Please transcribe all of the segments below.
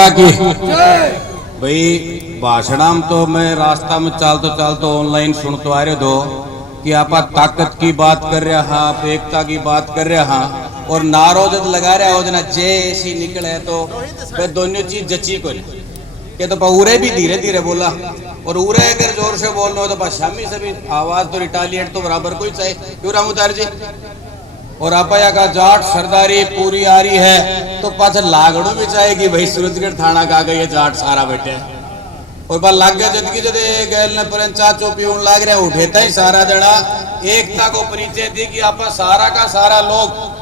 बापा की भाई भाषण तो मैं रास्ता में चालतो ऑनलाइन सुन तो आ रहे दो कि आप ताकत की बात कर रहे हाँ, आप एकता की बात कर रहे हाँ, और नारो जब लगा रहे हो जना जे ऐसी निकले तो वे दोनों चीज जची को के तो उरे भी धीरे धीरे बोला, और उरे अगर जोर से बोलना हो तो शामी से भी आवाज तो रिटालिएट तो बराबर कोई चाहिए, क्यों रामुतार जी। और आपया का जाट सरदारी पूरी आ रही है तो पास लागड़ू भी चाहेगी भाई सूरजगढ़ थाना का गई है जाट सारा बैठे, और बार लाग गया जिंदगी जब गैल ने पर चाचो पीऊन लाग रहे उठेता ही सारा जड़ा एकता को परिचय दी कि आप सारा का सारा लोग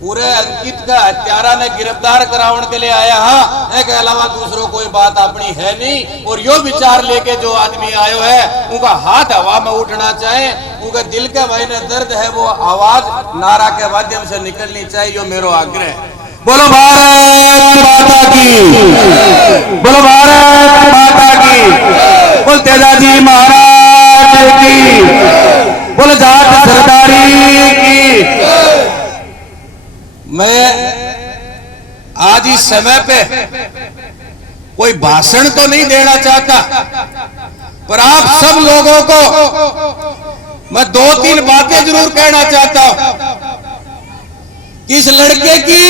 पूरे अंकित का हत्यारा ने गिरफ्तार कराने के लिए आया हाँ, एक अलावा दूसरों कोई बात अपनी है नहीं। और यो विचार लेके जो आदमी आयो है उनका हाथ हवा में उठना चाहे, उनके दिल के महीने दर्द है वो आवाज नारा के माध्यम से निकलनी चाहिए, यो मेरो आग्रह है। बोलो भारत माता की, बोलो भारत माता की, बोल तेजाजी महाराज की, बोलो जाट सरदारी की। मैं आज इस समय पे कोई भाषण तो नहीं देना चाहता, पर आप सब लोगों को मैं दो तीन बातें जरूर कहना चाहता हूं। इस लड़के की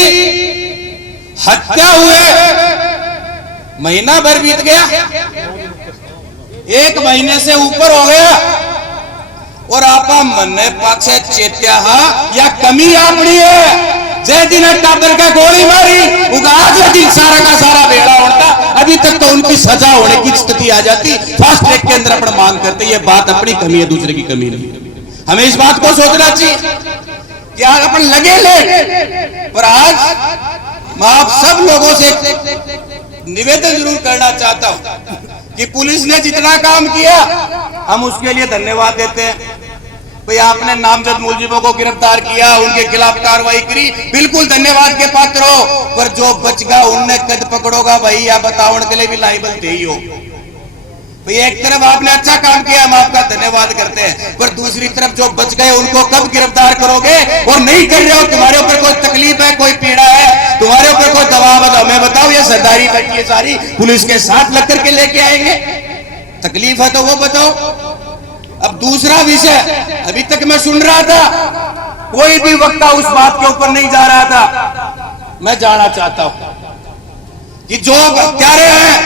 हत्या हुए महीना भर बीत गया, एक महीने से ऊपर हो गया, और आपा मन्ने पाछे चेत्या या कमी आपनी है। जय दिन टाबर का गोली मारी आज दिन सारा का सारा बेड़ा होता, अभी तक तो उनकी सजा होने की स्थिति आ जाती, फास्ट ट्रैक के अंदर अपन मांग करते, ये बात अपनी कमी है, दूसरे की कमी नहीं। हमें इस बात को सोचना चाहिए कि आज अपन लगे ले, पर आज मैं आप सब लोगों से निवेदन जरूर करना चाहता हूं कि पुलिस ने जितना काम किया हम उसके लिए धन्यवाद देते हैं। भाई आपने नामजद मुलजिमों को गिरफ्तार किया, उनके खिलाफ कार्रवाई करी, बिल्कुल धन्यवाद के पात्र हो, पर जो बच गया उनने कद पकड़ोगा भाई या बताओ के लिए भी लाइबल थे ही हो। भाई एक तरफ आपने अच्छा काम किया, हम आपका धन्यवाद करते हैं, पर दूसरी तरफ जो बच गए उनको कब गिरफ्तार करोगे? और नहीं कर रहे हो, तुम्हारे ऊपर कोई तकलीफ है, कोई पीड़ा है, तुम्हारे ऊपर कोई दबाव है, हमें बताओ। ये सरदारी बैठी है सारी पुलिस के साथ लग करके लेके आएंगे, तकलीफ है तो वो बताओ। अब दूसरा विषय, अभी तक मैं सुन रहा था, कोई भी वक्ता उस बात के ऊपर नहीं जा रहा था। मैं जाना चाहता हूं कि जो हत्यारे हैं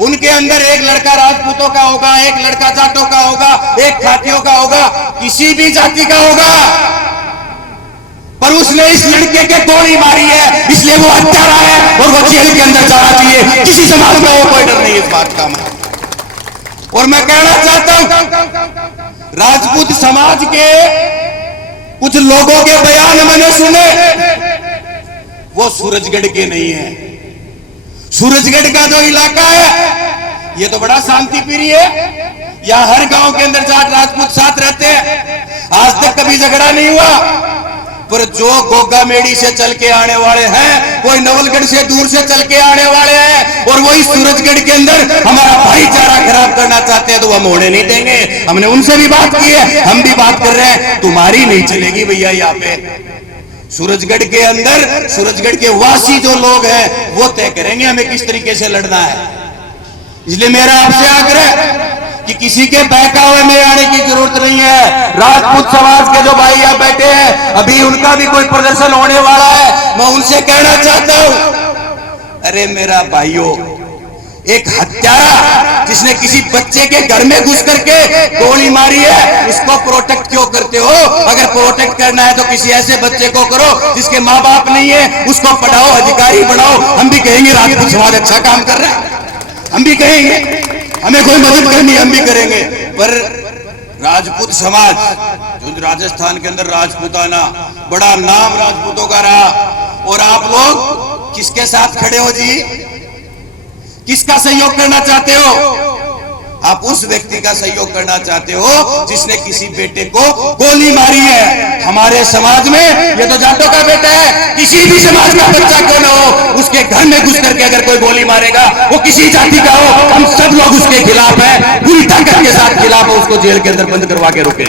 उनके अंदर एक लड़का राजपूतों का होगा, एक लड़का जाटों का होगा, एक खातियों का होगा, किसी भी जाति का होगा, पर उसने इस लड़के के गोली मारी है, इसलिए वो हत्यारा है और वो जेल के अंदर जाना चाहिए। किसी समाज में वो कोई डर नहीं इस बात का। और मैं कहना चाहता हूं, राजपूत समाज के कुछ लोगों के बयान मैंने सुने, वो सूरजगढ़ के नहीं है। सूरजगढ़ का जो इलाका है ये तो बड़ा शांति प्रिय है, यहाँ हर गांव के अंदर जाट राजपूत साथ रहते हैं, आज तक कभी झगड़ा नहीं हुआ। पर जो गोगा मेड़ी से चल के आने वाले हैं, कोई नवलगढ़ से दूर से चल के आने वाले हैं, और वही सूरजगढ़ के अंदर हमारा भाईचारा खराब करना चाहते हैं, तो हम होने नहीं देंगे। हमने उनसे भी बात की है, हम भी बात कर रहे हैं, तुम्हारी नहीं चलेगी भैया। यहाँ पे सूरजगढ़ के अंदर सूरजगढ़ के वासी जो लोग हैं वो तय करेंगे हमें किस तरीके से लड़ना है। इसलिए मेरा आपसे आग्रह कि किसी के बहकावे में आने की जरूरत नहीं है। राजपूत समाज के जो भाई यहाँ बैठे हैं, अभी उनका भी कोई प्रदर्शन होने वाला है, मैं उनसे कहना चाहता हूं, अरे मेरा भाइयों, एक हत्यारा जिसने किसी बच्चे के घर में घुस करके गोली मारी है, इसको प्रोटेक्ट क्यों करते हो? अगर प्रोटेक्ट करना है तो किसी ऐसे बच्चे को करो जिसके माँ बाप नहीं है, उसको पढ़ाओ, अधिकारी बनाओ। हम भी कहेंगे राजपूत समाज अच्छा काम कर रहा है, हम भी कहेंगे, हमें कोई मदद करनी हम भी करेंगे। पर राजपूत समाज जो राजस्थान के अंदर राजपूताना बड़ा नाम राजपूतों का रहा, और आप लोग किसके साथ खड़े हो जी? किसका सहयोग करना चाहते हो? आप उस व्यक्ति का सहयोग करना चाहते हो जिसने किसी बेटे को गोली मारी है। हमारे समाज में ये तो जाटों का बेटा है, किसी भी समाज का बच्चा क्यों ना हो, उसके घर में घुस करके अगर कोई गोली मारेगा, वो किसी जाति का हो, हम सब लोग उसके खिलाफ हैं, पूरी ताकत के साथ खिलाफ है, उसको जेल के अंदर बंद करवा के रोके।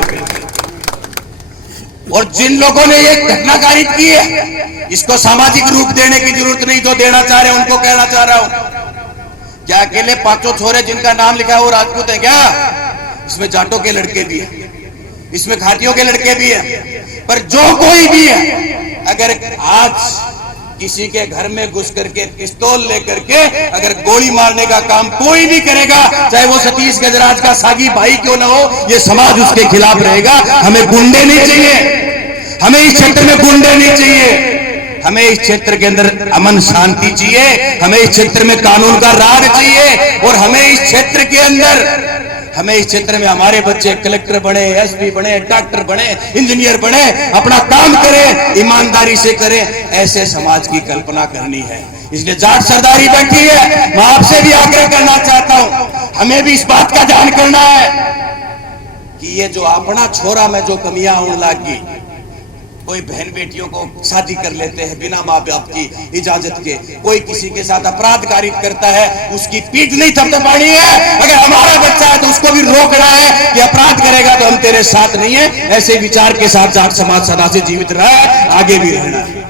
और जिन लोगों ने ये घटना कारित की है, इसको सामाजिक रूप देने की जरूरत नहीं, तो देना चाह रहे हैं उनको कहना चाह रहा हूं। क्या अकेले पांचों छोरे जिनका नाम लिखा है वो राजपूत है क्या? इसमें जाटों के लड़के भी है, इसमें खाटियों के लड़के भी है। पर जो कोई भी है, अगर आज किसी के घर में घुस करके पिस्तौल लेकर के अगर गोली मारने का काम कोई भी करेगा, चाहे वो सतीश गजराज का सागी भाई क्यों ना हो, ये समाज उसके खिलाफ रहेगा। हमें गुंडे नहीं चाहिए, हमें इस क्षेत्र में गुंडे नहीं चाहिए, हमें इस क्षेत्र के अंदर अमन शांति चाहिए, हमें इस क्षेत्र में कानून का राज चाहिए। और हमें इस क्षेत्र के अंदर, हमें इस क्षेत्र में हमारे बच्चे कलेक्टर बने, एसपी बने, डॉक्टर बने, इंजीनियर बने, अपना काम करें, ईमानदारी से करें, ऐसे समाज की कल्पना करनी है। इसलिए जाट सरदारी बैठी है, मैं आपसे भी आग्रह करना चाहता हूं, हमें भी इस बात का ध्यान करना है कि ये जो अपना छोरा में जो कमियां होने लगी, कोई बहन बेटियों को शादी कर लेते हैं बिना माँ बाप की इजाजत के, कोई किसी के साथ अपराध कारित करता है, उसकी पीठ नहीं थपथपानी है। अगर हमारा बच्चा है तो उसको भी रोकना है कि अपराध करेगा तो हम तेरे साथ नहीं है। ऐसे विचार के साथ जाट समाज सदा से जीवित रहा है, आगे भी रहना है।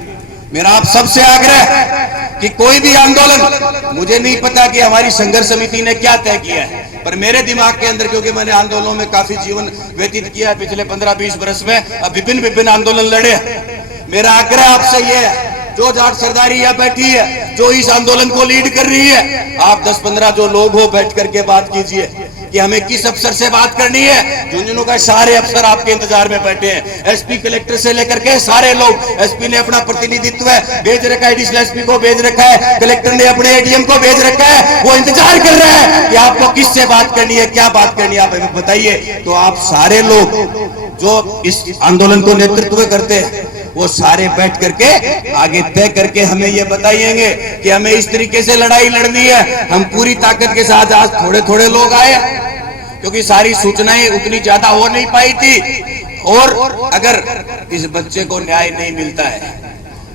मेरा आप सबसे आग्रह है कि कोई भी आंदोलन, मुझे नहीं पता कि हमारी संघर्ष समिति ने क्या तय किया है, पर मेरे दिमाग के अंदर, क्योंकि मैंने आंदोलनों में काफी जीवन व्यतीत किया है पिछले 15-20 वर्ष में, अब विभिन्न आंदोलन लड़े, मेरा आग्रह आपसे ये है, जो जाट सरदारी यहाँ बैठी है, जो इस आंदोलन को लीड कर रही है, आप 10-15 जो लोग हो बैठ करके बात कीजिए कि हमें किस अफसर से बात करनी है। झुंझुनू का सारे अफसर आपके इंतजार में बैठे हैं, एसपी कलेक्टर से लेकर के सारे लोग। एसपी ने अपना प्रतिनिधित्व भेज रखा है, एडिशनल एसपी को भेज रखा है, कलेक्टर ने अपने एडीएम को भेज रखा है, वो इंतजार कर रहे हैं कि आपको किससे बात करनी है, क्या बात करनी है, आप हमें बताइए। तो आप सारे लोग जो इस आंदोलन को नेतृत्व करते हैं, वो सारे बैठ करके आगे तय करके हमें ये बताइएंगे कि हमें इस तरीके से लड़ाई लड़नी है। हम पूरी ताकत के साथ, आज थोड़े थोड़े लोग आए क्योंकि सारी सूचनाएं उतनी ज्यादा हो नहीं पाई थी, और अगर इस बच्चे को न्याय नहीं मिलता है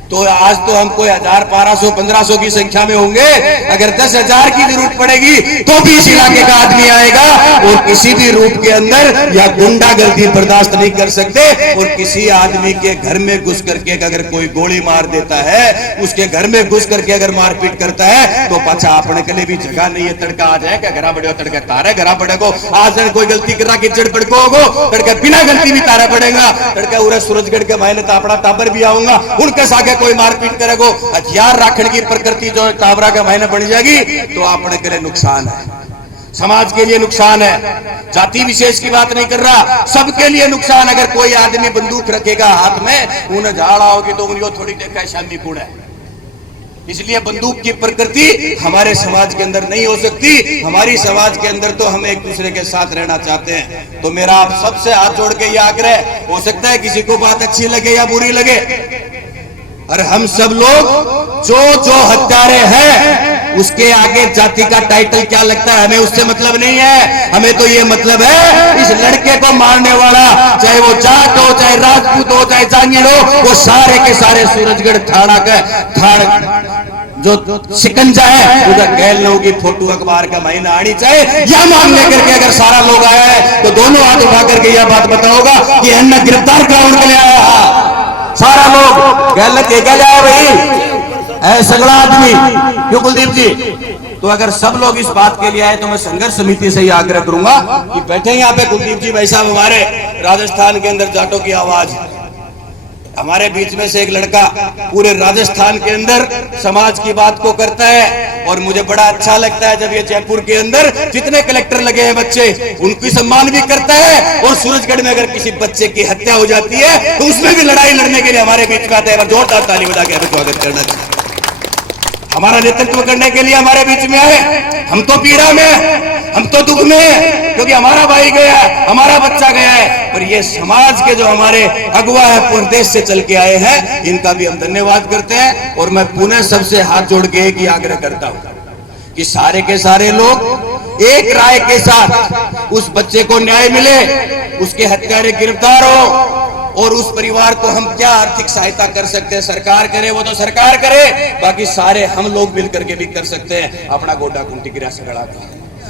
तो आज तो हम कोई 1000, 1200, 1500 की संख्या में होंगे, अगर 10,000 की जरूरत पड़ेगी तो भी इस इलाके का आदमी आएगा। और किसी भी रूप के अंदर या गुंडागर्दी बर्दाश्त नहीं कर सकते। और किसी आदमी के घर में घुस करके अगर कोई गोली मार देता है, उसके घर में घुस करके अगर मारपीट करता है, तो पाछा अपने के लिए भी जगह नहीं है। तड़का आ जाए क्या घरा बड़े तड़का तारे घरा पड़े को, आज कोई गलती करा कि जड़ पड़को होगो, तड़का बिना गलती भी तारा पड़ेगा। तड़का उरे सूरजगढ़ के मायने तापड़ा टाबर भी आऊंगा, उनके सागे कोई मारपीट करेगो, हथियार रखने की प्रकृति जो टाबरा के मायने बढ़ जाएगी, तो अपने के लिए नुकसान है, समाज के लिए नुकसान है। जाति विशेष की बात नहीं कर रहा, सबके लिए नुकसान। अगर कोई आदमी बंदूक रखेगा हाथ में, उन्हें झाड़ा होगी तो उनको थोड़ी देखा है शामी कूड़ है। इसलिए बंदूक की प्रकृति हमारे समाज के अंदर नहीं हो सकती। हमारी समाज के अंदर तो हम एक दूसरे के साथ रहना चाहते हैं। तो मेरा आप सबसे हाथ जोड़ के ये आग्रह, हो सकता है किसी को बात अच्छी लगे या बुरी लगे, और हम सब लोग जो हत्यारे हैं, उसके आगे जाति का टाइटल क्या लगता है हमें उससे मतलब नहीं है। हमें तो ये मतलब है, इस लड़के को मारने वाला, चाहे वो जाट हो, चाहे राजपूत हो, चाहे जांगीर हो, वो सारे के सारे सूरजगढ़ थाना का जो शिकंजा है, उधर गैल लोगों की फोटो अखबार का महीना आनी चाहिए। यह मांग लेकर के अगर सारा लोग आया है तो दोनों हाथ उठा करके यह बात बताओगा कि अन्ना गिरफ्तार कराने के लिए आया। सारा लोग गलत क्या जाए भाई, सगड़ा आदमी क्यों कुलदीप जी? तो अगर सब लोग इस बात के लिए आए तो मैं संघर्ष समिति से ही आग्रह करूंगा कि बैठे यहाँ पे कुलदीप जी भाई साहब, हमारे राजस्थान के अंदर जाटों की आवाज, हमारे बीच में से एक लड़का पूरे राजस्थान के अंदर समाज की बात को करता है। और मुझे बड़ा अच्छा लगता है जब ये जयपुर के अंदर जितने कलेक्टर लगे हैं बच्चे, उनकी सम्मान भी करता है। और सूरजगढ़ में अगर किसी बच्चे की हत्या हो जाती है तो उसमें भी लड़ाई लड़ने के लिए हमारे बीच में आता है। जोरदार ताली बजा के स्वागत करना चाहिए। हमारा नेतृत्व करने के लिए हमारे बीच में आए। हम तो पीड़ा में, हम तो दुख में है, क्योंकि हमारा भाई गया है, हमारा बच्चा गया है। पर ये समाज के जो हमारे अगुवा है, प्रदेश से चल के आए हैं, इनका भी हम धन्यवाद करते हैं। और मैं पुनः सबसे हाथ जोड़ के एक ही आग्रह करता हूं कि सारे के सारे लोग एक राय के साथ उस बच्चे को न्याय मिले, उसके हत्यारे गिरफ्तार हो। और उस परिवार को हम क्या आर्थिक सहायता कर सकते हैं, सरकार करे वो तो सरकार करे, बाकी सारे हम लोग मिलकर के भी कर सकते हैं। अपना गोटा कुंटी गिरा सगड़ा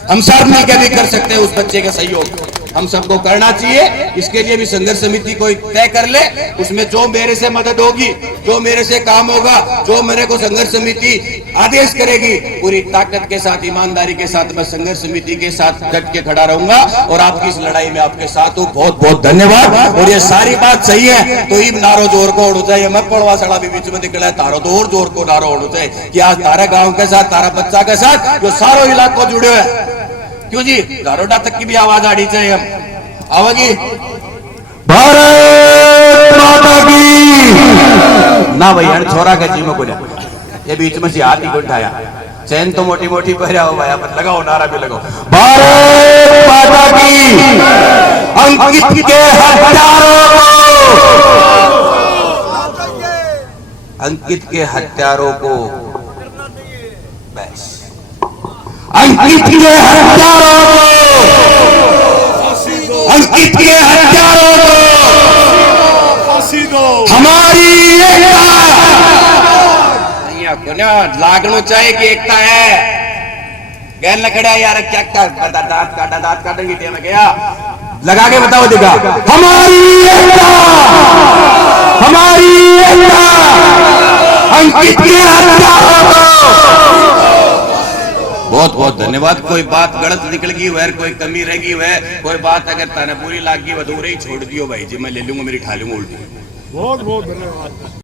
हम सब मिलकर भी कर सकते हैं उस बच्चे का सहयोग। हम सबको करना चाहिए। इसके लिए भी संघर्ष समिति कोई तय कर ले, उसमें जो मेरे से मदद होगी, जो मेरे से काम होगा, जो मेरे को संघर्ष समिति आदेश करेगी, पूरी ताकत के साथ, ईमानदारी के साथ मैं संघर्ष समिति के साथ डट के खड़ा रहूंगा और आपकी इस लड़ाई में आपके साथ हूँ। बहुत बहुत धन्यवाद। और ये सारी बात सही है तो ईब नारो जोर को उड़ जाए। मैं पड़वा सड़ा भी बीच में निकला है, तारो तो और जोर को नारो उड़ जाए कि आज तारे गांव के साथ, तारा बच्चा के साथ जो सारो इलाको जुड़े है। क्यों जी, दारोडा तक की भी आवाज आनी चाहिए। हम आवागी भारत माता की ना भैया छोरा के जी में बोला ये बीच में से हाथ ही को उठाया। चैन तो मोटी मोटी पहरा हो भाई, पर लगाओ नारा भी लगाओ। भारत माता की। अंकित के हत्यारों को, अंकित के हत्यारों को, बस अंकित के हत्यारों को, अंकित के हत्यारों को हमारी एकता लागनो चाहिए कि एकता है। गैर लकड़ा यार क्या दांत काटेंगे टेम गया लगा के बताओ दिखा। हमारी एकता, हमारी एकता, अंकित के हत्यारों को। बहुत बहुत धन्यवाद। कोई बात गलत निकल गई वह, कोई कमी रह गई वह, कोई बात अगर ताना पूरी लाग गई वह दूर ही छोड़ दियो भाई जी, मैं ले लूंगा, मेरी ठा लूंगा उल्टी। बहुत बहुत धन्यवाद।